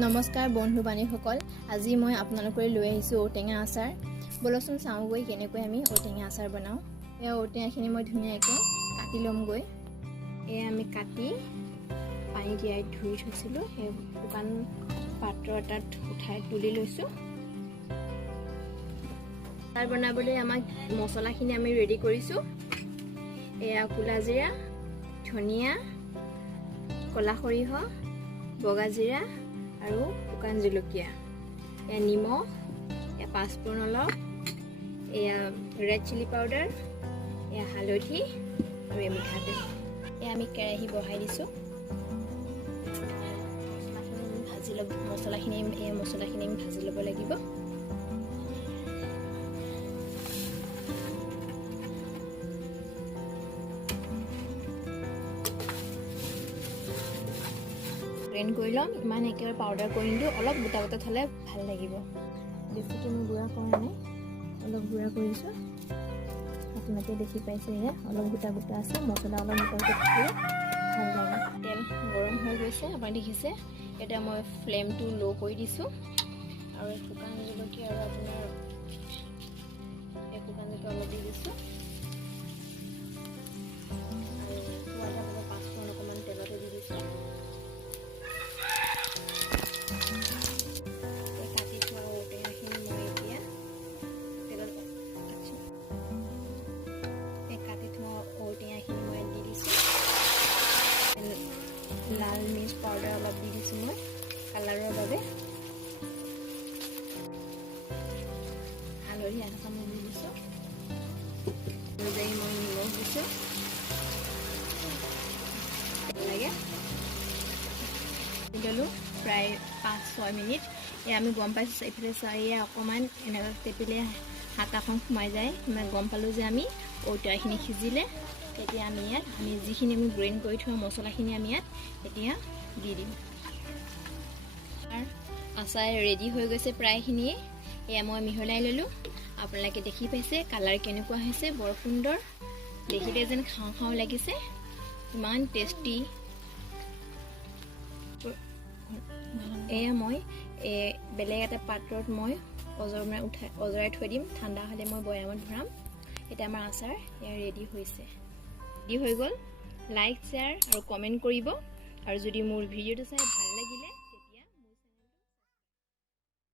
নমস্কাৰ বন্ধু বান্ধৱীসকল, আজি মই আপোনালোকৰ লৈ আহিছোঁ ঔটেঙা আচাৰ। বলকচোন চাওঁগৈ কেনেকৈ আমি ঔটেঙা আচাৰ বনাওঁ। এই ঔটেঙাখিনি মই ধুনীয়াকৈ কাটি ল'মগৈ। এয়া আমি কাটি পানী তিয়াই ধুই থৈছিলোঁ, সেই শুকান পাত্ৰ এটাত উঠাই তুলি লৈছোঁ। আচাৰ বনাবলৈ আমাক মছলাখিনি আমি ৰেডি কৰিছোঁ। এয়া ক'লা জিৰা, ধনিয়া, ক'লা সৰিয়হ, বগা জিৰা আৰু শুকান জলকীয়া, এয়া নিমখ, এয়া পাঁচফোৰণ অলপ, এয়া ৰেড চিলি পাউডাৰ, এয়া হালধি আৰু এয়া মিঠাতেল। এয়া আমি কেৰাহী বহাই দিছোঁ। মছলাখিনি আমি ভাজি ল'ব লাগিব। গ্ৰাইণ্ড কৰি ল'ম, ইমান একেবাৰে পাউডাৰ কৰি নিদিওঁ, অলপ গোটা গোটা থ'লে ভাল লাগিব। বেছিকৈ মই গুড়া কৰা নাই, অলপ গুড়া কৰিছোঁ। আপোনালোকে দেখি পাইছে, এয়া অলপ গোটা গোটা আছে। মছলা অলপ গোটা গোটা থাকিলে ভাল লাগে। তেল গৰম হৈ গৈছে, আপুনি দেখিছে। এতিয়া মই ফ্লেমটো ল' কৰি দিছোঁ আৰু শুকান জলকীয়া আৰু আপোনাৰ শুকান জলকীয়া অলপ দি দিছোঁ আৰু পাঁচফোৰণ অকণমান তেলতে দি দিছোঁ। কাটি থোৱা ঔটেঙাখিনি মই এতিয়া তেলত কাটি থোৱা ঔটেঙাখিনি মই দি দিছোঁ। লাল মিৰ্চ পাউডাৰ অলপ দি দিছোঁ মই কালাৰৰ বাবে। হালধি আধা চামুচ দি দিছোঁ, অনুযায়ী মই নিমখ দিছোঁ লাগে। দিলোঁ প্ৰায় 5-6 মিনিট। এয়া আমি গম পাইছোঁ, এইফালে চাৰিয়া অকণমান এনেকৈ টেপিলে হাতাখন সোমাই যায়। মানে গম পালোঁ যে আমি ঔটেঙাখিনি সিজিলে। তেতিয়া আমি ইয়াত যিখিনি আমি গ্ৰাইণ্ড কৰি থোৱা মছলাখিনি আমি ইয়াত এতিয়া দি দিম। আচাৰ ৰেডি হৈ গৈছে প্ৰায়খিনিয়ে। এয়া মই মিহলাই ল'লোঁ। আপোনালোকে দেখি পাইছে কালাৰ কেনেকুৱা হৈছে, বৰ সুন্দৰ দেখিলে যেন খাওঁ খাওঁ লাগিছে, ইমান টেষ্টি। এয়া মই বেলেগ এটা পাত্ৰত মই অজৰাই থৈ দিম। ঠাণ্ডা হ'লে মই বৈয়ামত ভৰাম। এতিয়া আমাৰ আচাৰ এয়া ৰেডি হৈছে। ৰেডি হৈ গ'ল। লাইক, শ্বেয়াৰ আৰু কমেণ্ট কৰিব। আৰু যদি মোৰ ভিডিঅ'টো চাই ভাল লাগিলে